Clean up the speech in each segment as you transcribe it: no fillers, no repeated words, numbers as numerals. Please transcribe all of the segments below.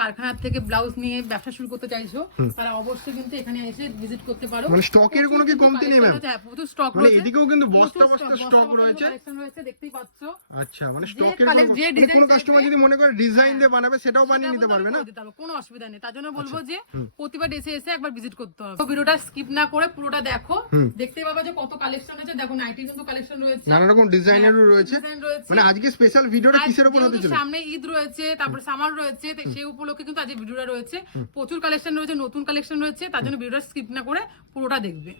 কারখানা থেকে ব্লাউজ নিয়ে ব্যবসা শুরু করতে চাইছো তারা অবশ্যই কিন্তু এখানে এসে ভিজিট করতে পারো। মানে স্টকের কোনো কি কমতি নেই ম্যাম? হ্যাঁ, প্রচুর স্টক মানে রয়েছে, এদিকেও কিন্তু বস্তা বস্তা স্টক রয়েছে, কালেকশন রয়েছে, দেখতেই পাচ্ছ। আচ্ছা, মানে স্টকের কোনো ডিজাইন কাস্টমার যদি মনে করে ডিজাইন দিয়ে বানাবে সেটাও বানিয়ে নিতে পারবে না? কোনো অসুবিধা নেই। তার জন্য বলবো যে প্রতিবার এসে একবার ভিজিট করতে হবে। তো ভিডিওটা স্কিপ না করে পুরোটা দেখো, দেখতেই পাবে যে কত কালেকশন রয়েছে। দেখো নাইটি কিন্তু কালেকশন রয়েছে, নানা রকম ডিজাইনেরও রয়েছে। মানে আজকে স্পেশাল ভিডিওটা কিসের উপর হতে চলেছে? সামনে ঈদ রয়েছে, তারপরে সামার রয়েছে, সেই উপলক্ষে কিন্তু আজকে ভিডিওটা রয়েছে। প্রচুর কালেকশন রয়েছে, নতুন কালেকশন রয়েছে। তার জন্য ভিডিওটা স্কিপ না করে পুরোটা দেখবে।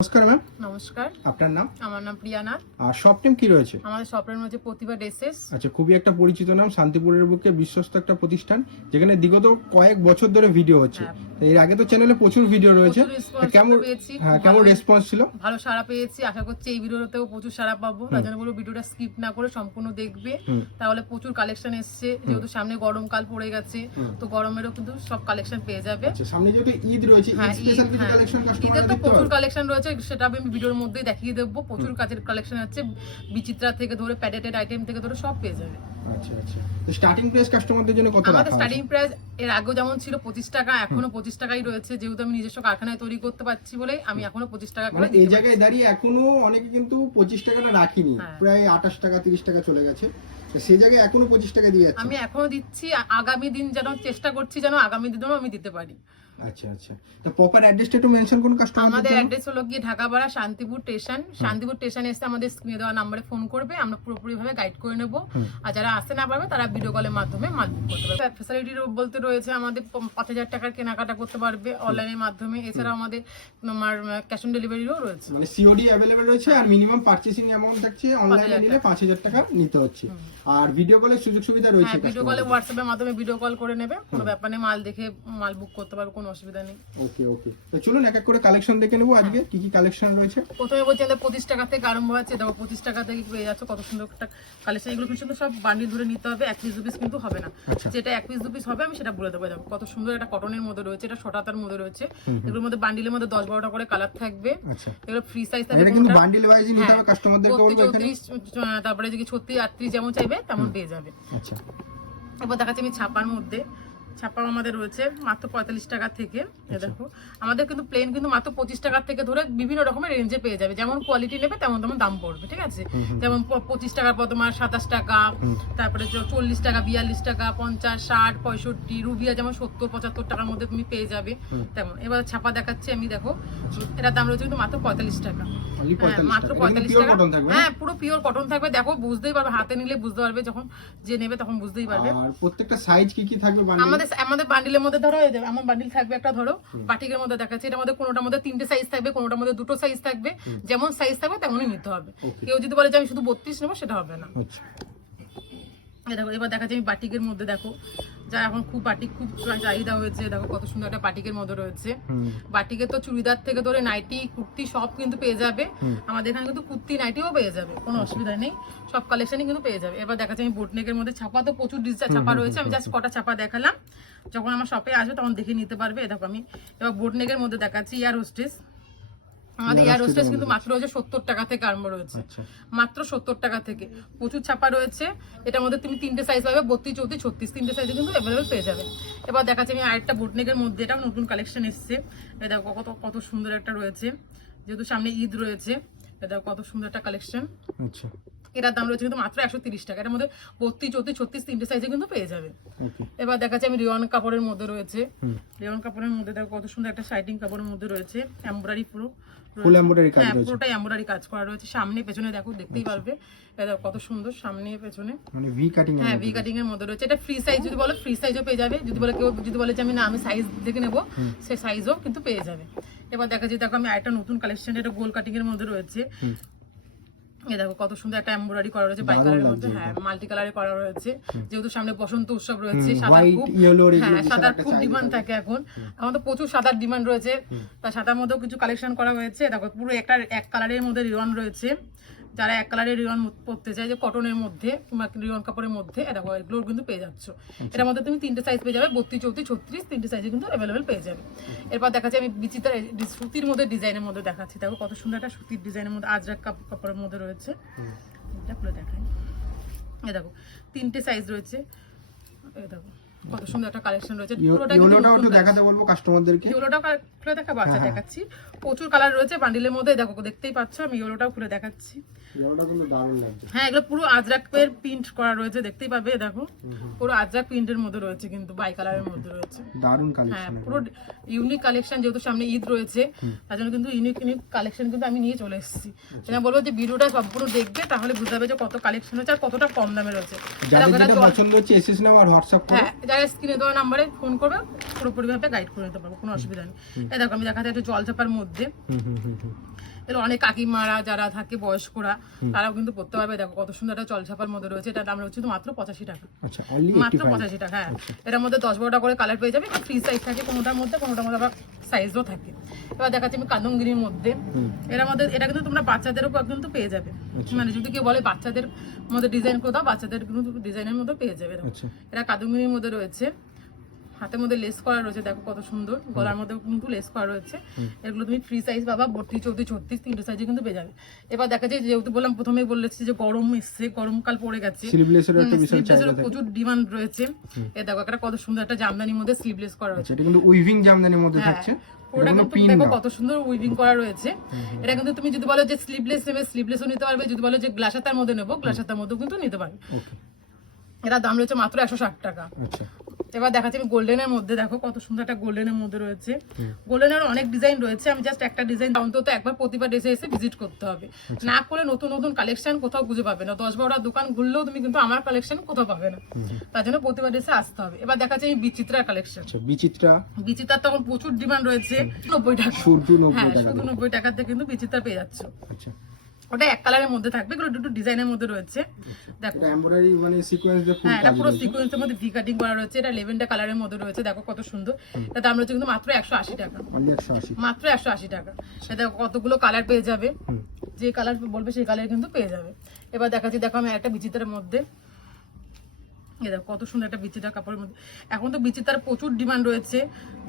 নমস্কার ম্যাম। নমস্কার, আপনার নাম? আমার নাম প্রিয়া নাথ। আর শপ নেম কি রয়েছে? আমাদের শপের মধ্যে প্রতিভা ড্রেসেস। আচ্ছা, খুবই একটা পরিচিত নাম, শান্তিপুরের বুকে বিশ্বস্ত একটা প্রতিষ্ঠান যেখানে বিগত কয়েক বছর ধরে ভিডিও হচ্ছে। এর আগে তো চ্যানেলে প্রচুর ভিডিও রয়েছে, কেমন রেসপন্স ছিল? ভালো সাড়া পেয়েছি, আশা করছি এই ভিডিওতেও প্রচুর সাড়া পাবো। তার জন্য বলবো ভিডিওটা স্কিপ না করে সম্পূর্ণ দেখবে, তাহলে প্রচুর কালেকশন এসছে। যেহেতু সামনে গরমকাল পড়ে গেছে, তো গরমেরও কিন্তু সব কালেকশন পেয়ে যাবে। সামনে যেহেতু ঈদ রয়েছে, ঈদ স্পেশাল কিছু কালেকশন ঈদের তো প্রচুর কালেকশন রয়েছে, সেটা আমি ভিডিওর মধ্যেই দেখিয়ে দেবো। প্রচুর কাজের কালেকশন আছে, বিচিত্রা থেকে ধরে প্যাডেটেড আইটেম থেকে ধরে সব পেয়ে যাবে। আচ্ছা আচ্ছা, তো স্টার্টিং প্রাইস কাস্টমারদের জন্য কত? আমাদের স্টার্টিং প্রাইস এর আগেও যেমন ছিল 25 টাকা, এখনো 25 টাকাই রয়েছে। যেহেতু আমি নিজস্ব কারখানায় তৈরি করতে পারছি বলে আমি এখনো 25 টাকা করে এই জায়গায় দাঁড়িয়ে এখনো অনেকে কিন্তু 25 টাকাটা রাখিনি, প্রায় 28 টাকা 30 টাকা চলে গেছে। সেই জায়গায় এখনো 25 টাকা দিয়ে যাচ্ছে। আমি এখনো দিচ্ছি, আগামী দিন যেন চেষ্টা করছি যেন আগামী দিনেও আমি দিতে পারি। আচ্ছা আচ্ছা, তো প্রপার অ্যাড্রেসটা একটু মেনশন করুন কাস্টমারদের। আমাদের অ্যাড্রেস হলো গিয়ে ঢাকাপাড়া শান্তিপুর স্টেশন। শান্তিপুর স্টেশনে এসে আমাদের স্ক্রিনে দেওয়া নম্বরে ফোন করবে, আমরা পুরোপুরি ভাবে গাইড করে নেব। আর যারা আসতে না পারবে তারা ভিডিও কলের মাধ্যমে মাল বুক করতে পারবে। ফ্যাসিলিটি বলতে রয়েছে আমাদের 5000 টাকার কেনাকাটা করতে পারবে অনলাইনের মাধ্যমে। এছাড়াও আমাদের ক্যাশ অন ডেলিভারিও রয়েছে, মানে সিওডি अवेलेबल রয়েছে। আর মিনিমাম পারচেজিং অ্যামাউন্ট থাকছে অনলাইনে নিলে 5000 টাকা নিতে হচ্ছে। আর ভিডিও কলের সুযোগ সুবিধা রয়েছে। হ্যাঁ, ভিডিও কলে হোয়াটসঅ্যাপের মাধ্যমে ভিডিও কল করে নেবে, কোনো ব্যাপার নেই। মাল দেখে মাল বুক করতে পারবে, কোনো অসুবিধা নেই। ওকে ওকে, তো চলুন এক এক করে কালেকশন দেখে নেবো আজকে কি কি কালেকশন রয়েছে। প্রথমে বলছি আমাদের 25 টাকা থেকে আরম্ভ হচ্ছে। দেখো 25 টাকা থেকে পেয়ে যাচ্ছে কত সুন্দর একটা কালেকশন। এগুলো কিন্তু সব বান্ডিল ধরে নিতে হবে, 1 পিস 2 পিস কিন্তু হবে না। যেটা 1 পিস 2 পিস হবে আমি সেটা বলে দেবো। দেখো কত সুন্দর একটা কটনের মধ্যে রয়েছে, এটা শটাতার মধ্যে রয়েছে। এগুলোর মধ্যে বান্ডিলের মধ্যে 10-12টা করে কালার থাকবে। এগুলো ফ্রি সাইজ থাকবে, এটা কিন্তু বান্ডিল ওয়াইজই নিতে হবে কাস্টমারদের বলবো। 34, তারপরে যদি 36, 38 যেমন চাইবে তেমন পেয়ে যাবে। আচ্ছা, এবার দেখাচ্ছি আমি ছাপার মধ্যে। ছাপা আমাদের রয়েছে মাত্র 45 টাকা থেকে। দেখো আমাদের কিন্তু প্লেন কিন্তু মাত্র 25 টাকা থেকে ধরে বিভিন্ন রকমের রেঞ্জে পেয়ে যাবে। যেমন কোয়ালিটি নেবে তেমন তেমন দাম পড়বে, ঠিক আছে? যেমন 25 টাকার পর তোমার 27 টাকা, তারপরে 40 টাকা, 42 টাকা, 50, 60, 65, রুবিয়া যেমন 70-75 টাকার মধ্যে তুমি পেয়ে যাবে তেমন। এবার ছাপা দেখাচ্ছি আমি। দেখো এটার দাম রয়েছে কিন্তু মাত্র 45 টাকা, মাত্র 45 টাকা। হ্যাঁ, পুরো পিওর কটন থাকবে। দেখো বুঝতেই পারবে, হাতে নিলে বুঝতে পারবে, যখন যে নেবে তখন বুঝতেই পারবে। আর প্রত্যেকটা সাইজ কি কি থাকবে আমাদের বান্ডিলের মধ্যে ধরো এমন বান্ডিল থাকবে একটা, ধরো বাটিকের মধ্যে দেখাচ্ছে। এটার মধ্যে কোনোটার মধ্যে 3টে সাইজ থাকবে, কোনোটার মধ্যে 2টো সাইজ থাকবে। যেমন সাইজ থাকবে তেমনই নিতে হবে। কেউ যদি বলে যে আমি শুধু 32 নেবো, সেটা হবে না। দেখো এবার দেখাচ্ছি আমি বাটিকের মধ্যে। দেখো যা এখন খুব বাটিক খুব চাহিদা হয়েছে, দেখো কত সুন্দর একটা বাটিকের মধ্যে রয়েছে। বাটিকে তো চুড়িদার থেকে ধরে নাইটি, কুর্তি সব কিন্তু পেয়ে যাবে। আমাদের এখানে কিন্তু কুর্তি নাইটিও পেয়ে যাবে, কোনো অসুবিধা নেই। সব কালেকশনই কিন্তু পেয়ে যাবে। এবার দেখাচ্ছি আমি বোটনেকের মধ্যে। ছাপা তো প্রচুর ডিজাইন ছাপা রয়েছে, আমি জাস্ট কটা ছাপা দেখালাম। যখন আমার শপে আসবে তখন দেখে নিতে পারবে। দেখো আমি এবার বোটনেকের মধ্যে দেখাচ্ছি এয়ার হোস্টেস। আমাদের এয়ার হোস্টেস কিন্তু মাত্র রয়েছে 70 টাকা থেকে আরম্ভ রয়েছে, মাত্র 70 টাকা থেকে। প্রচুর ছাপা রয়েছে। এটার মধ্যে তুমি 3টে সাইজ পাবে, 32, 34, 36, 3টে সাইজে কিন্তু অ্যাভেলেবল পেয়ে যাবে। এবার দেখাচ্ছি আমি আরেকটা বোটনেকের মধ্যে। এটাও নতুন কালেকশন এসছে। দেখো কত সুন্দর একটা রয়েছে, যেহেতু সামনে ঈদ রয়েছে। দেখো কত সুন্দর একটা কালেকশন। আচ্ছা, এটার দাম রয়েছে কিন্তু মাত্র 130 টাকা। এটার মধ্যে 32, 34, 36 তিনটে সাইজে কিন্তু পেয়ে যাবে। ওকে এবার দেখাচ্ছি আমি রিওয়ান কাপড়ের মধ্যে রয়েছে, রিওয়ান কাপড়ের মধ্যে দেখো কত সুন্দর একটা শাইটিং কাপড়ের মধ্যে রয়েছে, এমব্রয়ডারি পুরো ফুল এমব্রয়ডারি কাজ হ্যাঁ রয়েছে, পুরোটাই এমব্রয়ডারি কাজ করা রয়েছে, সামনে পেছনে দেখো দেখতেই পারবে। এটা দেখো কত সুন্দর সামনে পেছনে, মানে ভি কাটিং এর হ্যাঁ মধ্যে। ভি কাটিং এর মধ্যে রয়েছে। এটা ফ্রি সাইজ যদি বলো ফ্রি সাইজও পেয়ে যাবে, যদি বলে কেউ যদি বলে যে আমি না আমি সাইজ দেখে নেবো সে সাইজও কিন্তু পেয়ে যাবে। এবার দেখাচ্ছি দেখো আমি একটা নতুন কালেকশন, এটা গোল কাটিং এর মধ্যে রয়েছে। এই দেখো কত সুন্দর একটা এমব্রয়ডারি করা রয়েছে বাই কালারের মধ্যে, হ্যাঁ মাল্টি কালারে করা রয়েছে, যেহেতু সামনে বসন্ত উৎসব রয়েছে, সাদা হোয়াইট খুব ইয়েলো হ্যাঁ সাদার খুব ডিমান্ড থাকে এখন, এখন তো প্রচুর সাদার ডিমান্ড রয়েছে, তা সাদার মধ্যেও কিছু কালেকশন করা হয়েছে। দেখো পুরো একটা এক কালারের মধ্যে রিওয়ান রয়েছে, যারা এক কালারের রিওয়ান পরতে চায় যে কটনের মধ্যে কিংবা রিওয়ান কাপড়ের মধ্যে, দেখো এগুলো কিন্তু পেয়ে যাচ্ছ। এটার মধ্যে তুমি তিনটে সাইজ পেয়ে যাবে, 32, 34, 36 তিনটে সাইজে কিন্তু অ্যাভেলেবেল পেয়ে যাবে। এরপর দেখাচ্ছি আমি বিচিত্রা সুতির মধ্যে ডিজাইনের মধ্যে দেখাচ্ছি, দেখো কত সুন্দর একটা সুতির ডিজাইনের মধ্যে আজরাক কাপড়ের মধ্যে রয়েছে। এটা খুলে দেখাই, এই দেখো তিনটে সাইজ রয়েছে, এই দেখো কত সুন্দর একটা কালেকশন রয়েছে। ইয়েলোটাও একটু দেখাতে বলবো কাস্টমারদেরকে, ইয়েলোটাও খুলে দেখা বাচ্চা দেখাচ্ছি, প্রচুর কালার রয়েছে বান্ডিলের মধ্যে, দেখো দেখতেই পাচ্ছ আমি ইয়েলোটাও খুলে দেখাচ্ছি। ইয়েলোটা কিন্তু দারুণ লাগছে, হ্যাঁ এগুলো পুরো আজরাকের প্রিন্ট করা রয়েছে, দেখতেই পাবে দেখো পুরো আজরাক প্রিন্টের মধ্যে রয়েছে, কিন্তু বাই কালারের মধ্যে রয়েছে, দারুণ হ্যাঁ কালেকশন। পুরো ইউনিক কালেকশন, যেহেতু সামনে ঈদ রয়েছে তার জন্য কিন্তু ইউনিক ইউনিক কালেকশন কিন্তু আমি নিয়ে চলে এসেছি। সেটা বলবো যে ভিডিওটা সম্পূর্ণ দেখবে তাহলে বুঝতে পারবে যে কত কালেকশন হচ্ছে আর কতটা কম দামে রয়েছে। যাদের যেটা পছন্দ হচ্ছে এসএস নাও আর হোয়াটসঅ্যাপ করো, হ্যাঁ যারা স্ক্রিনে দেওয়া নাম্বারে ফোন করবে পুরোপুরি ভাবে গাইড করে দিতে পারবো, কোনো অসুবিধা নেই। এই দেখো আমি দেখাতে একটা জল চাপার মধ্যে, এর অনেক কাকিমারা যারা থাকে বয়স্করা তারাও কিন্তু পড়তে পারবে। দেখো কত সুন্দর একটা জলছাপার মধ্যে রয়েছে, এটার দাম রয়েছে তো মাত্র 85 টাকা। আচ্ছা অনলি মাত্র 85 টাকা, হ্যাঁ এটার মধ্যে 10-12টা করে কালার পেয়ে যাবে, ফ্রি সাইজ থাকে কোনোটার মধ্যে আবার সাইজও থাকে। এবার দেখাচ্ছি আমি কাদমগিরির মধ্যে, এর মধ্যে এটা কিন্তু তোমরা বাচ্চাদেরও কিন্তু পেয়ে যাবে, মানে যদি কেউ বলে বাচ্চাদের মধ্যে ডিজাইন করে দাও বাচ্চাদের কিন্তু ডিজাইনের মধ্যে পেয়ে যাবে। এটা কাদমগিরির মধ্যে রয়েছে, হাতের মধ্যে লেস করা রয়েছে, দেখো কত সুন্দর, গলার মধ্যে কিন্তু লেস করা রয়েছে। এগুলো তুমি ফ্রি সাইজ পাবা 32, 34, 36 তিনটে সাইজে কিন্তু পেয়ে যাবে। এবার দেখা যায় যেহেতু বললাম প্রথমেই বলেছি যে গরম এসছে, গরমকাল পড়ে গেছে, স্লিভলেসেরও একটা বিশাল চাহিদা, প্রচুর ডিমান্ড রয়েছে। এই দেখো একটা কত সুন্দর একটা জামদানির মধ্যে স্লিভলেস করা রয়েছে, এটা কিন্তু উইভিং জামদানির মধ্যে থাকছে, পুরোটা কিন্তু দেখো কত সুন্দর উইভিং করা রয়েছে। এটা কিন্তু তুমি যদি বলো যে স্লিভলেস নেবে স্লিভলেসও নিতে পারবে, যদি বলো যে গ্লাস হাতার মধ্যে নেবো গ্লাস হাতার মধ্যেও কিন্তু নিতে পারবে। এটা দাম রয়েছে মাত্র 160 টাকা। আচ্ছা এবার দেখাচ্ছি আমি গোল্ডেনের মধ্যে, দেখো কত সুন্দর একটা গোল্ডেনের মধ্যে রয়েছে, গোল্ডেনের অনেক ডিজাইন রয়েছে, আমি জাস্ট একটা ডিজাইন অন্তত একবার প্রতিবার এসে ভিজিট করতে হবে, না করে নতুন নতুন কালেকশন কোথাও খুঁজে পাবে না, 10-12টা দোকান ঘুরলেও তুমি কিন্তু আমার কালেকশন কোথাও পাবে না, তার জন্য প্রতিবার এসে আসতে হবে। এবার দেখাচ্ছি আমি বিচিত্রার কালেকশন, বিচিত্রার তখন প্রচুর ডিমান্ড রয়েছে, 90 টাকা, হ্যাঁ শুধু 90 টাকাতে কিন্তু বিচিত্রা পেয়ে যাচ্ছ। ওটা এক কালারের মধ্যে থাকবে, এগুলো দুটো ডিজাইনের মধ্যে রয়েছে, দেখো এমব্রয়ডারি মানে সিকোয়েন্স দিয়ে ফুল, হ্যাঁ এটা পুরো সিকোয়েন্সের মধ্যে ভি কাটিং করা রয়েছে, এটা লেভেন্ডার কালারের মধ্যে রয়েছে, দেখো কত সুন্দর। এটা দাম রয়েছে কিন্তু মাত্র 180 টাকা, মাত্র 180 টাকা। এটা কতগুলো কালার পেয়ে যাবে, যে কালার বলবে সেই কালার কিন্তু পেয়ে যাবে। এবার দেখাচ্ছি দেখো আমি একটা বিচিত্রার মধ্যে, এই দেখো কত সুন্দর একটা বিচিত্রা কাপড়ের মধ্যে, এখন তো বিচিত্রার প্রচুর ডিমান্ড রয়েছে,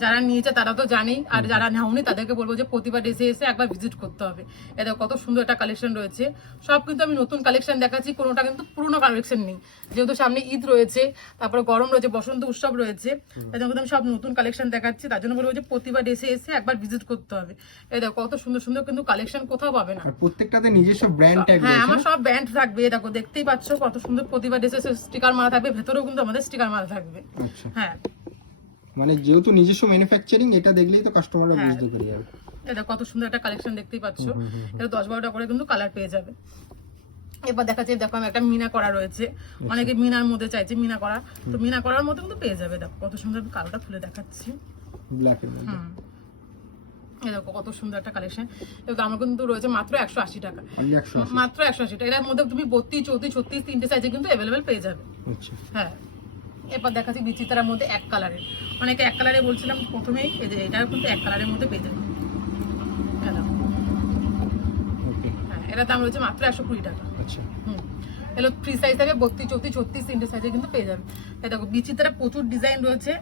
যারা নিয়েছে তারা তো জানেই, আর যারা নেওনি তাদেরকে বলবো যে প্রতিবার এসে এসে একবার ভিজিট করতে হবে। এই দেখো কত সুন্দর একটা কালেকশন রয়েছে, সব কিন্তু আমি নতুন কালেকশন দেখাচ্ছি, কোনোটা কিন্তু পুরোনো কালেকশন নেই, যেহেতু সামনে ঈদ রয়েছে, তারপরে গরম রয়েছে, বসন্ত উৎসব রয়েছে, তাই জন্য আমি সব নতুন কালেকশন দেখাচ্ছি, তার জন্য বলবো যে প্রতিবার এসে এসে একবার ভিজিট করতে হবে। এই দেখো কত সুন্দর সুন্দর কিন্তু কালেকশন কোথাও পাবে না, প্রত্যেকটাতে নিজস্ব ব্র্যান্ড ট্যাগ, হ্যাঁ আমার সব ব্র্যান্ড থাকবে, দেখো দেখতেই পাচ্ছ কত সুন্দর, প্রতিবার এসে স্টিকার মারা থাকবে, ভেতরেও কিন্তু আমাদের স্টিকার মারা থাকবে। হ্যাঁ মানে যেহেতু নিজস্ব ম্যানুফ্যাকচারিং, এটা দেখলেই তো কাস্টমাররা বুঝতে পারে যাবে। এটা কত সুন্দর একটা কালেকশন দেখতেই পাচ্ছ, এটা 10-12টা করে কিন্তু কালার পেয়ে যাবে। এবার দেখাচ্ছি দেখো আমি একটা মিনা করা রয়েছে, অনেকে মিনার মধ্যে চাইছে মিনা করা, তো মিনা করার মধ্যে কিন্তু পেয়ে যাবে। দেখো কত সুন্দর, কালোটা খুলে দেখাচ্ছি, ব্ল্যাক এর মধ্যে, এই দেখো কত সুন্দর একটা কালেকশন, এর দাম কিন্তু রয়েছে মাত্র 180 টাকা, মাত্র 180 টাকা। এর মধ্যে তুমি 32, 34, 36 তিনটে সাইজে কিন্তু অ্যাভেলেবেল পেয়ে যাবে। হ্যাঁ এরপর দেখাচ্ছি বিচিত্রার মধ্যে এক কালারের, অনেকে এক কালারে বলছিলাম প্রথমেই, এই যে এটাও কিন্তু এক কালারের মধ্যে পেয়ে যাবে। হ্যাঁ এটার দাম রয়েছে মাত্র 120 টাকা। এগুলো ফ্রি সাইজ থাকে 32, 34, 36 তিনটে সাইজে কিন্তু পেয়ে যাবে। এই দেখো বিচিত্রার প্রচুর ডিজাইন রয়েছে,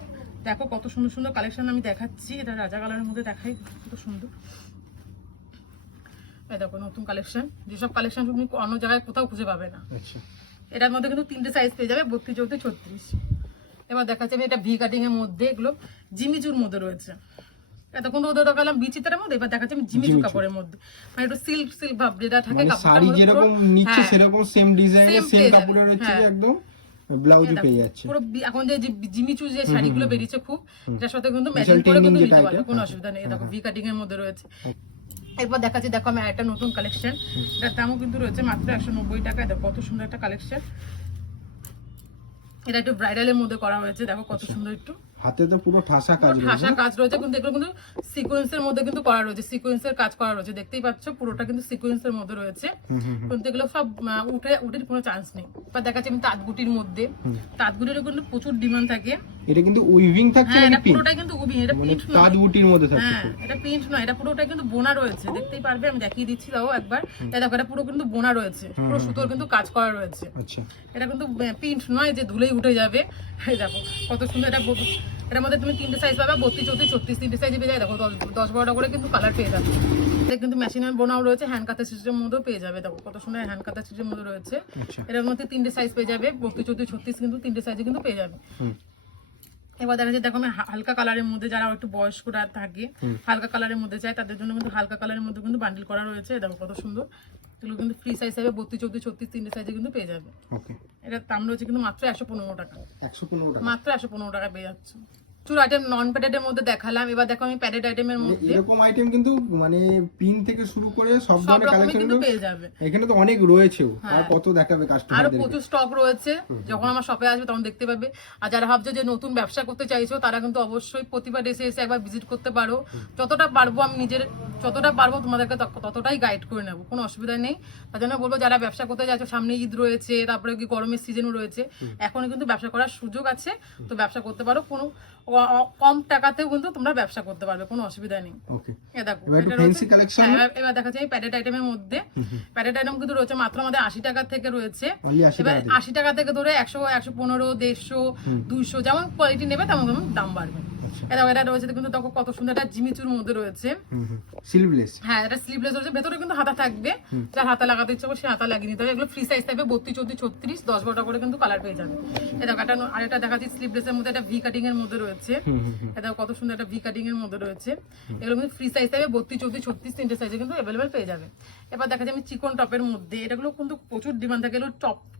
দেখো কত সুন্দর সুন্দর কালেকশন আমি দেখাচ্ছি, এটা রাজা কালারের মধ্যে দেখাই, কত সুন্দর। এই দেখো নতুন কালেকশন, যেসব কালেকশন তুমি অন্য জায়গায় কোথাও খুঁজে পাবে না। এটার মধ্যে কিন্তু তিনটে সাইজ পেয়ে যাবে, 32, 34, 36। এবার দেখাচ্ছি আমি এটা ভি কাটিং এর মধ্যে, এগুলো জিমিচুর মধ্যে রয়েছে, এতক্ষণ তো ওদের দেখালাম বিচিত্রের মধ্যে, এবার দেখাচ্ছি আমি জিমিচু কাপড়ের মধ্যে, মানে একটু সিল্ক সিল্ক ভাব যেটা থাকে মানে কাপড়টার শাড়ি মধ্যে যেরকম নিচ্ছে সেরকম সেম ডিজাইনের সেম পেয়ে যাবে। কাপড়ের হচ্ছে হ্যাঁ। যে একদম ব্লাউজই পেয়ে যাচ্ছে। পুরো এখন যে জিমিচু যে শাড়িগুলো বেরিয়েছে খুব, এটার সাথে কিন্তু ম্যাচিং বিশাল করে trending কিন্তু যেটা নিতে পারবে, item, কোনো হ্যাঁ, অসুবিধা নেই। দেখো ভি কাটিং এর মধ্যে রয়েছে। এরপর দেখাচ্ছি, দেখো আমি একটা নতুন কালেকশন, এটার দামও কিন্তু রয়েছে মাত্র 190 টাকায়। দেখো কত সুন্দর একটা কালেকশন, এটা একটু ব্রাইডালের মধ্যে করা হয়েছে, দেখো কত সুন্দর, একটু হাতে তো পুরো ঠাসা কাজ রয়েছে। ঠাসা কাজ রয়েছে, কিন্তু এগুলো কিন্তু সিকোয়েন্সের মধ্যে কিন্তু করা রয়েছে, সিকোয়েন্সের কাজ করা রয়েছে, দেখতেই পাচ্ছ পুরোটা কিন্তু সিকোয়েন্সের মধ্যে রয়েছে। কিন্তু এগুলো সব উঠে কোনো চান্স নেই। এবার দেখাচ্ছি আমি তাঁতগুটির মধ্যে, তাঁতগুটির কিন্তু প্রচুর ডিমান্ড থাকে। এটা কিন্তু উইভিং থাকছে হ্যাঁ, নাকি এটা পুরোটাই কিন্তু উইভিং, এটা প্রিন্ট নয়। তাঁতগুটির মধ্যে থাকছে। হ্যাঁ, এটা প্রিন্ট নয়, এটা পুরোটাই কিন্তু বোনা রয়েছে, দেখতেই পারবে, আমি দেখিয়ে দিচ্ছি দাও একবার। এই দেখো, এটা পুরো কিন্তু বোনা রয়েছে, পুরো সুতোর কিন্তু কাজ করা রয়েছে। আচ্ছা, এটা কিন্তু প্রিন্ট নয় যে ধুলেই উঠে যাবে। এই দেখো কত সুন্দর, এটা এটার মধ্যে তুমি 3টে সাইজ পাবে, 32, 34, 36, 3টে সাইজ পেয়ে যাবে। দেখো 10-12টা করে কিন্তু কালার পেয়ে যাবে। এটা কিন্তু মেশিনের বোনাও রয়েছে, হ্যান্ড কাঁথা স্টিচের মধ্যেও পেয়ে যাবে। দেখো কত সুন্দর হ্যান্ড কাঁথা স্টিচের মধ্যে রয়েছে। এটার মধ্যে 3টে সাইজ পেয়ে যাবে, 32, 34, 36 কিন্তু 3টে সাইজে কিন্তু পেয়ে যাবে। এবার দেখা যাচ্ছে, দেখো আমি হালকা কালারের মধ্যে, যারা একটু বয়স্করা থাকে হালকা কালারের মধ্যে চাই, তাদের জন্য কিন্তু হালকা কালারের মধ্যে কিন্তু বান্ডিল করা রয়েছে। দেখো কত সুন্দর, এগুলো কিন্তু ফ্রি সাইজ হবে, 32, 34, 36, 3টে সাইজে কিন্তু পেয়ে যাবে। এটার দাম রয়েছে কিন্তু মাত্র 115 টাকা। 115 টাকা, মাত্র 115 টাকা পেয়ে যাচ্ছে। প্রচুর আইটেম নন প্যাডেড মধ্যে দেখালাম, এবার দেখো আমি প্যাডেড আইটেমের মধ্যে এরকম আইটেম কিন্তু মানে পিন থেকে শুরু করে সব ধরনের কালেকশন কিন্তু পেয়ে যাবে। এখানে তো অনেক রয়েছেও, আর কত দেখাবে আরো কাস্টমারদের। প্রচুর স্টক রয়েছে, যখন আমার শপে আসবে তখন দেখতে পাবে। আর যারা ভাবছো যে নতুন ব্যবসা করতে চাইছো, তারা কিন্তু অবশ্যই প্রতিবার এসে একবার ভিজিট করতে পারো। যতটা পারবো আমি যতটা পারবো তোমাদেরকে ততটাই গাইড করে নেবো, কোনো অসুবিধা নেই। তার জন্য বলবো, যারা ব্যবসা করতে চাইছো, সামনে ঈদ রয়েছে, তারপরে কি গরমের সিজনও রয়েছে, এখন কিন্তু ব্যবসা করার সুযোগ আছে, তো ব্যবসা করতে পারো। কোনো কম টাকাতেও কিন্তু তোমরা ব্যবসা করতে পারবে, কোনো অসুবিধা নেই। এবার দেখা যায় প্যাডেড আইটেমের মধ্যে, প্যাডেড আইটেম কিন্তু রয়েছে মাত্র আমাদের 80 টাকা থেকে রয়েছে। এবার 80 টাকা থেকে ধরে 100, 115, 150, 200 যেমন কোয়ালিটি নেবে তেমন তেমন দাম বাড়বে। এটা রয়েছে কিন্তু দেখো কত সুন্দর, একটা জিমিচুর মধ্যে রয়েছে, স্লিভলেস। হ্যাঁ, এটা স্লিভলেস রয়েছে, ভেতরে কিন্তু হাতা থাকবে, যার হাতা লাগাতে ইচ্ছে করে সে হাতা লাগিয়ে নিতে হবে। এগুলো ফ্রি সাইজ থাকবে, 32, 34, 36, 10-12টা করে কিন্তু কালার পেয়ে যাবে। এটা আরেকটা দেখাচ্ছি স্লিভলেসের মধ্যে, একটা ভি কাটিং এর মধ্যে রয়েছে। এটা কত সুন্দর, একটা ভি কাটিং এর মধ্যে রয়েছে। এগুলো কিন্তু ফ্রি সাইজ থাকবে, 32, 34, 36, 3টে সাইজে কিন্তু अवेलेबल পেয়ে যাবে। এবার দেখা যায় আমি চিকন টপের মধ্যে, এটাগুলো কিন্তু প্রচুর ডিমান্ড থাকে, এগুলো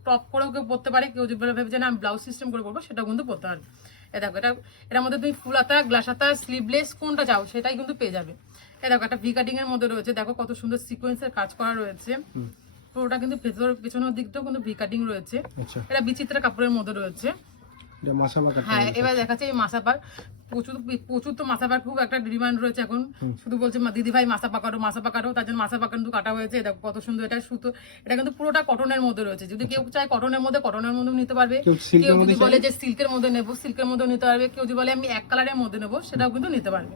টপ করেও কেউ পড়তে পারে, কেউ যদি ভেবে যে না আমি ব্লাউজ সিস্টেম করে করবো, সেটাও কিন্তু পড়তে পারবে। দেখো এটার মধ্যে তুমি ফুল হাতা, গ্লাস হাতা, স্লিভলেস কোনটা চাও সেটাই কিন্তু পেয়ে যাবে। দেখো একটা ভি কাটিং এর মধ্যে রয়েছে, দেখো কত সুন্দর সিকোয়েন্সের কাজ করা রয়েছে, পুরোটা কিন্তু পেছনের দিকটাও কিন্তু ভি কাটিং রয়েছে। এটা বিচিত্র কাপড়ের মধ্যে রয়েছে। হ্যাঁ, এবার দেখাচ্ছে এই মাসাপার, প্রচুর তো মাসাপার খুব একটা ডিমান্ড রয়েছে এখন। শুধু বলছে দিদি ভাই মাসা পাকারো, তার জন্য মাসা পাকা কিন্তু কাটা হয়েছে। দেখো কত সুন্দর, এটা সুতো, এটা কিন্তু পুরোটা কটনের মধ্যে রয়েছে। যদি কেউ চায় কটনের মধ্যে নিতে পারবে, কেউ যদি বলে যে সিল্কের মধ্যে নেবো, সিল্কের মধ্যে নিতে পারবে, কেউ যদি বলে আমি এক কালারের মধ্যে নেবো, সেটাও কিন্তু নিতে পারবে।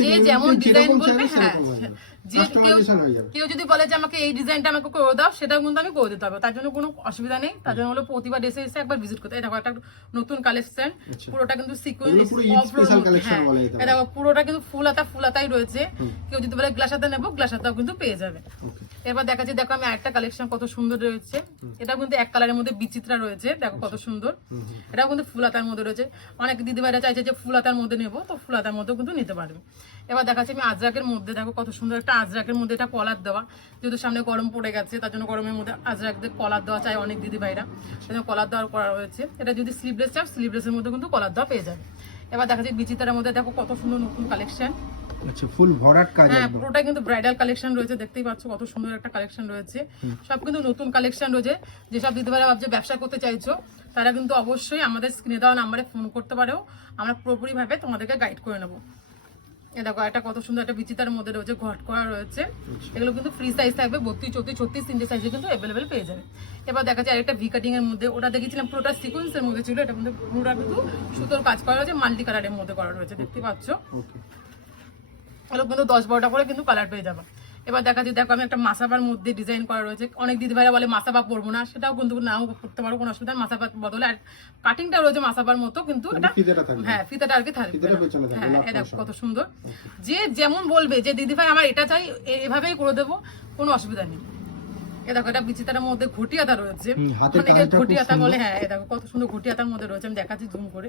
যে যেমন ডিজাইন বলবে, হ্যাঁ, যে কেউ যদি বলে যে আমাকে এই ডিজাইনটা আমাকে করে দাও, সেটাও কিন্তু আমি করে দিতে হবে, তার জন্য কোনো অসুবিধা নেই। তার জন্য হলো প্রতিবার এসে একবার ভিজিট করতে। দেখো একটা নতুন কালেকশন, পুরোটা কিন্তু সিকোয়েন্স, হ্যাঁ, দেখো পুরোটা কিন্তু ফুল হাতাই রয়েছে। কেউ যদি বলে গ্লাস হাতা নেবো, গ্লাস হাতাও কিন্তু পেয়ে যাবে। এবার দেখাচ্ছি, দেখো আমি আরেকটা কালেকশন কত সুন্দর রয়েছে, এটা কিন্তু এক কালারের মধ্যে বিচিত্রা রয়েছে, দেখো কত সুন্দর। এটাও কিন্তু ফুল হাতার মধ্যে রয়েছে। অনেক দিদিভাইরা চাইছে যে ফুল হাতার মধ্যে নেবো, তো ফুল হাতার মধ্যেও কিন্তু নিতে পারবে। এবার দেখাচ্ছি আমি আজরাকের মধ্যে, দেখো কত সুন্দর একটা আজরাকের মধ্যে এটা কলার দেওয়া, যেহেতু সামনে গরম পড়ে গেছে, তার জন্য গরমের মধ্যে আজরাকদের কলার দেওয়া চাই অনেক দিদিভাইরা, সেজন্য কলার দেওয়া করা হয়েছে। এটা যদি স্লিভলেস চাও, স্লিভলেসের মধ্যে কিন্তু কলার দেওয়া পেয়ে যাবে। এবার দেখা যায় বিচিত্রার মধ্যে, দেখো কত সুন্দর নতুন কালেকশন, ফুল ভরাট কাজ, হ্যাঁ, পুরোটা কিন্তু ব্রাইডাল কালেকশন রয়েছে, দেখতেই পাচ্ছ কত সুন্দর একটা কালেকশন রয়েছে। সব কিন্তু নতুন কালেকশন রয়েছে। যেসব দিদিভাইরা ভাবছে ব্যবসা করতে চাইছো, তারা কিন্তু অবশ্যই আমাদের স্ক্রিনে দেওয়া নাম্বারে ফোন করতে পারো, আমরা পুরোপুরি ভাবে তোমাদেরকে গাইড করে নেবো। দেখো এটা কত সুন্দর, একটা বিচিত্রার মধ্যে রয়েছে, ঘট করা রয়েছে। এগুলো কিন্তু ফ্রি সাইজ থাকবে, 32, 34, 36, 3টে সাইজে কিন্তু अवेलेबल পেয়ে যাবে। এবার দেখা যায় আরেকটা ভি কাটিং এর মধ্যে, ওটা দেখেছিলাম পুরোটা সিকোয়েন্সের মধ্যে ছিল, এটা কিন্তু পুরোটা কিন্তু সুতোর কাজ করা রয়েছে, মাল্টি কালারের মধ্যে করা রয়েছে, দেখতে পাচ্ছ। এগুলো কিন্তু 10-12টা করে কিন্তু কালার পেয়ে যাবে। এবার দেখা যায়, দেখো আমি একটা মাসাবার মধ্যে ডিজাইন করা রয়েছে। অনেক দিদিভাইরা বলে মাসাবা পরবো না, সেটাও কিন্তু নাও করতে পারো, কোনো অসুবিধা। মাসাবার বদলে আর কাটিংটা রয়েছে মাসাবার মতো, কিন্তু এটা হ্যাঁ ফিতাটা আর কি থাকবে। হ্যাঁ, এটা কত সুন্দর। যে যেমন বলবে যে দিদিভাই আমার এটা চাই, এভাবেই করে দেবো, কোনো অসুবিধা নেই। এ দেখো এটা বিচিত্রার মধ্যে ঘটি হাতা রয়েছে, হাতের অনেকে কাজটা ঘটি খুব হাতা সুন্দর। বলে, হ্যাঁ এ দেখো কত সুন্দর ঘটি হাতার মধ্যে রয়েছে, আমি দেখাচ্ছি জুম করে।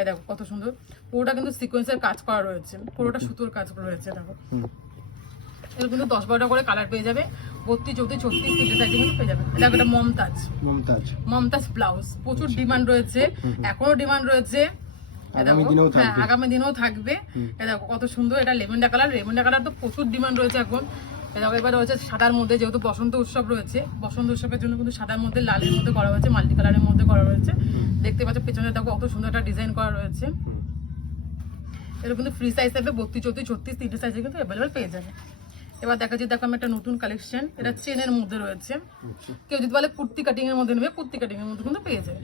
এ দেখো কত সুন্দর, পুরোটা কিন্তু সিকোয়েন্সের কাজ করা রয়েছে, পুরোটা সুতোর কাজ করা রয়েছে। দেখো এগুলো কিন্তু 10-12টা করে কালার পেয়ে যাবে, 32, 34, 36 তিনটে সাইজে কিন্তু পেয়ে যাবে। দেখো এটা মমতাজ, মমতাজ ব্লাউজ, প্রচুর ডিমান্ড রয়েছে, এখনো ডিমান্ড রয়েছে। হ্যাঁ আগামী দিনেও থাকবে। এ দেখো কত সুন্দর, এটা লেভেন্ডার কালার, লেভেন্ডার কালার তো প্রচুর ডিমান্ড রয়েছে এখন। দেখো এবার রয়েছে সাদার মধ্যে, যেহেতু বসন্ত উৎসব রয়েছে, বসন্ত উৎসবের জন্য কিন্তু সাদার মধ্যে লালের মধ্যে করা হয়েছে, মাল্টি কালারের মধ্যে করা রয়েছে। দেখতে পাচ্ছ পেছনে দেখো কত সুন্দর একটা ডিজাইন করা রয়েছে। এর কিন্তু ফ্রি সাইজ থাকবে, 32, 34, 36 তিনটে সাইজে কিন্তু অ্যাভেলেবেল পেয়ে যাবে। এবার দেখাচ্ছি, দেখো আমি একটা নতুন কালেকশন, এটা চেনের মধ্যে রয়েছে, কেউ যদি বলে কুর্তি কাটিং এর মধ্যে নেবে, কুর্তি কাটিং এর মধ্যে কিন্তু পেয়ে যাবে।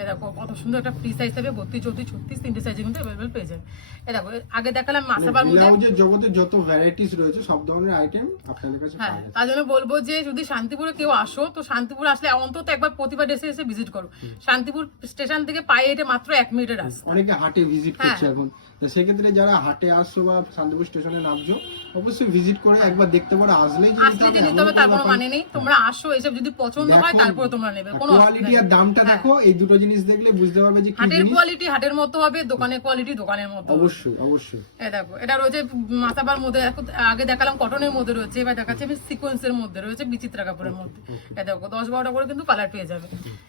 এই দেখো কত সুন্দর একটা ফ্রি সাইজ থাকবে, 32, 34, 36 তিনটে সাইজে কিন্তু অ্যাভেলেবেল পেয়ে যাবে। এই দেখো আগে দেখালাম মাসাবার মধ্যে, ব্লাউজের জগতে যত ভ্যারাইটিস রয়েছে সব ধরনের আইটেম আপনাদের কাছে হ্যাঁ পাওয়া যায়। তার জন্য বলবো যে যদি শান্তিপুরে কেউ আসো, তো শান্তিপুর আসলে অন্তত একবার প্রতিবার এসে ভিজিট করো। শান্তিপুর স্টেশন থেকে পায়ে হেঁটে মাত্র 1 মিনিটের রাস্তা। অনেকে হাটে ভিজিট করছে এখন, তো সেক্ষেত্রে যারা হাটে আসছো বা শান্তিপুর স্টেশনে নামছো, অবশ্যই ভিজিট করে একবার দেখতে পারো। আসলেই যে নিতে হবে তার কোনো মানে নেই, তোমরা আসো, এসব যদি পছন্দ হয় তারপরে তোমরা নেবে, কোনো কোয়ালিটি আর দামটা দেখো, এই দুটো জিনিস দেখলে বুঝতে পারবে যে কি হাটের জিনিস। কোয়ালিটি হাটের মতো হবে, দোকানের কোয়ালিটি দোকানের মতো। অবশ্যই অবশ্যই। এই দেখো এটা রয়েছে মাথাবার মধ্যে, আগে দেখালাম কটনের মধ্যে রয়েছে, এবার দেখাচ্ছি আমি সিকোয়েন্সের মধ্যে রয়েছে, বিচিত্রা কাপড়ের মধ্যে। এই দেখো 10-12টা করে কিন্তু কালার পেয়ে যাবে।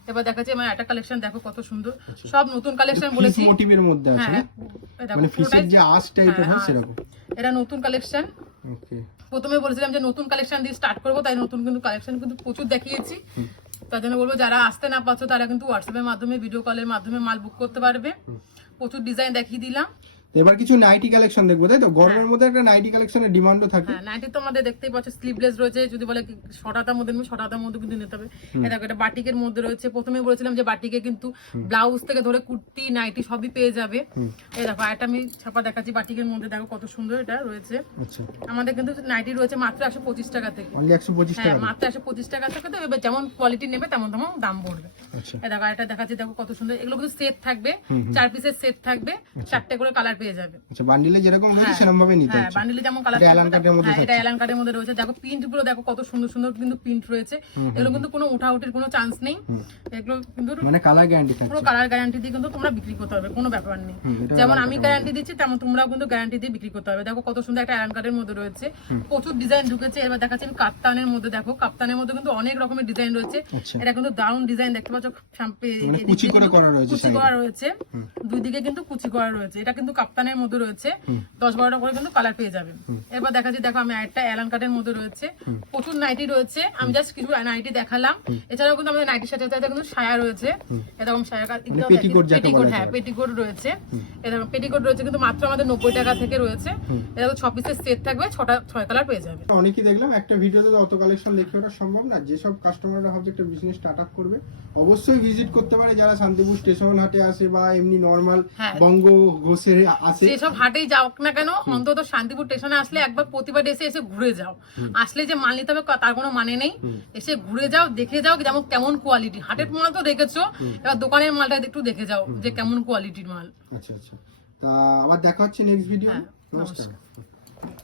এবার দেখাচ্ছি আমার একটা কালেকশন, দেখো কত সুন্দর, সব নতুন কালেকশন বলেছি, মোটিভের মধ্যে আছে, হ্যাঁ মানে ফিসের যে আঁশ টাইপের হয় সেরকম। এটা নতুন কালেকশন। ওকে, প্রথমে বলেছিলাম যে নতুন কালেকশন দিয়ে স্টার্ট করবো, তাই নতুন কিন্তু কালেকশন কিন্তু প্রচুর দেখিয়েছি। তার জন্য বলবো যারা আসতে না পারছো তারা কিন্তু হোয়াটসঅ্যাপের মাধ্যমে, ভিডিও কলের মাধ্যমে মাল বুক করতে পারবে। প্রচুর ডিজাইন দেখিয়ে দিলাম। এবার কিছু নাইটি কালেকশন দেখবো, তাই তো? গরমের মধ্যে একটা নাইটি কালেকশনের ডিমান্ডও থাকে। হ্যাঁ নাইটি তো আমাদের দেখতেই পাচ্ছ, স্লিভলেস রয়েছে, যদি বলে শর্টাটার মধ্যে নেবে শর্টাটার মধ্যে কিন্তু নিতে হবে। এই দেখো এটা বাটিকের মধ্যে রয়েছে, প্রথমে বলেছিলাম যে বাটিকে কিন্তু ব্লাউজ থেকে ধরে কুর্তি নাইটি সবই পেয়ে যাবে। এই দেখো এটা আমি ছাপা দেখাচ্ছি বাটিকের মধ্যে, দেখো কত সুন্দর এটা রয়েছে। আচ্ছা, আমাদের কিন্তু নাইটি রয়েছে মাত্র 125 টাকা থেকে, অনলি 125 হ্যাঁ টাকা। মাত্র 125 টাকা থেকে। তো এবার যেমন কোয়ালিটি নেবে তেমন তেমন দাম পড়বে। আচ্ছা, এই দেখো এটা দেখাচ্ছি, দেখো কত সুন্দর, এগুলো কিন্তু সেট থাকবে, 4 পিসের সেট থাকবে, 4টে করে কালার পেয়ে যাবে। আচ্ছা, বান্ডিলে যেরকম রয়েছে সেরকম ভাবে নিতে হ্যাঁ হচ্ছে। বান্ডিলে যেমন কালার, এটা অ্যালান কাটের মধ্যে এটা অ্যালান কাটের মধ্যে রয়েছে। দেখো প্রিন্ট গুলো দেখো কত সুন্দর সুন্দর কিন্তু প্রিন্ট রয়েছে, এগুলো কিন্তু কোনো উঠাউটির কোনো চান্স নেই, এগুলো কিন্তু মানে কালার গ্যারান্টি থাকে, পুরো কালার গ্যারান্টি দিয়ে কিন্তু তোমরা বিক্রি করতে হবে, কোনো ব্যাপার নেই। যেমন আমি গ্যারান্টি দিচ্ছি তেমন তোমরাও কিন্তু গ্যারান্টি দিয়ে বিক্রি করতে হবে। দেখো কত সুন্দর একটা অ্যালান কাটের মধ্যে রয়েছে, প্রচুর ডিজাইন ঢুকেছে। এবার দেখাচ্ছি আমি কাপ্তানের মধ্যে, দেখো কাপ্তানের মধ্যে কিন্তু অনেক রকমের ডিজাইন রয়েছে। এটা কিন্তু দারুন ডিজাইন, দেখতে পাচ্ছ কুচি করে করা রয়েছে, কুচি করা রয়েছে, দুই দিকে কিন্তু কুচি করা রয়েছে। এটা কিন্তু কাপ্তানের মধ্যে রয়েছে, 10-12টা করে কিন্তু কালার পেয়ে যাবেন। এবার দেখাচ্ছি, দেখো আমি একটা অ্যালান কাটের মধ্যে রয়েছে, প্রচুর নাইটি রয়েছে, আমি জাস্ট কিছু নাইটি দেখালাম। এছাড়াও কিন্তু আমাদের নাইটির সাথে সাথে কিন্তু সায়া রয়েছে, এরকম সায়া, পেটিকোট, হ্যাঁ পেটিকোট রয়েছে। এরকম পেটিকোট রয়েছে কিন্তু মাত্র আমাদের 90 টাকা থেকে রয়েছে। এরকম 6 পিসের সেট থাকবে, 6 কালার পেয়ে যাবে। অনেকেই দেখলাম একটা ভিডিওতে অত কালেকশন দেখে ওটা সম্ভব না। যেসব কাস্টমাররা ভাবছে একটা বিজনেস স্টার্ট আপ করবে, অবশ্যই ভিজিট করতে পারে যারা শান্তিপুর স্টেশন হাটে আসে বা এমনি নর্মাল বঙ্গ ঘোষে আসে। যেসব হাটেই যাও না কেন, অন্তত শান্তিপুর স্টেশনে আসলে একবার প্রতিবার এসে ঘুরে যাও। আসলে যে মাল নিতে হবে তার কোনো মানে নেই, এসে ঘুরে যাও, দেখে যাও যেমন কেমন কোয়ালিটি। হাটের মাল তো দেখেছো, এবার দোকানের মালটা একটু দেখে যাও যে কেমন কোয়ালিটির মাল। আচ্ছা আচ্ছা, তা আবার দেখা হচ্ছে নেক্সট ভিডিও। নমস্কার।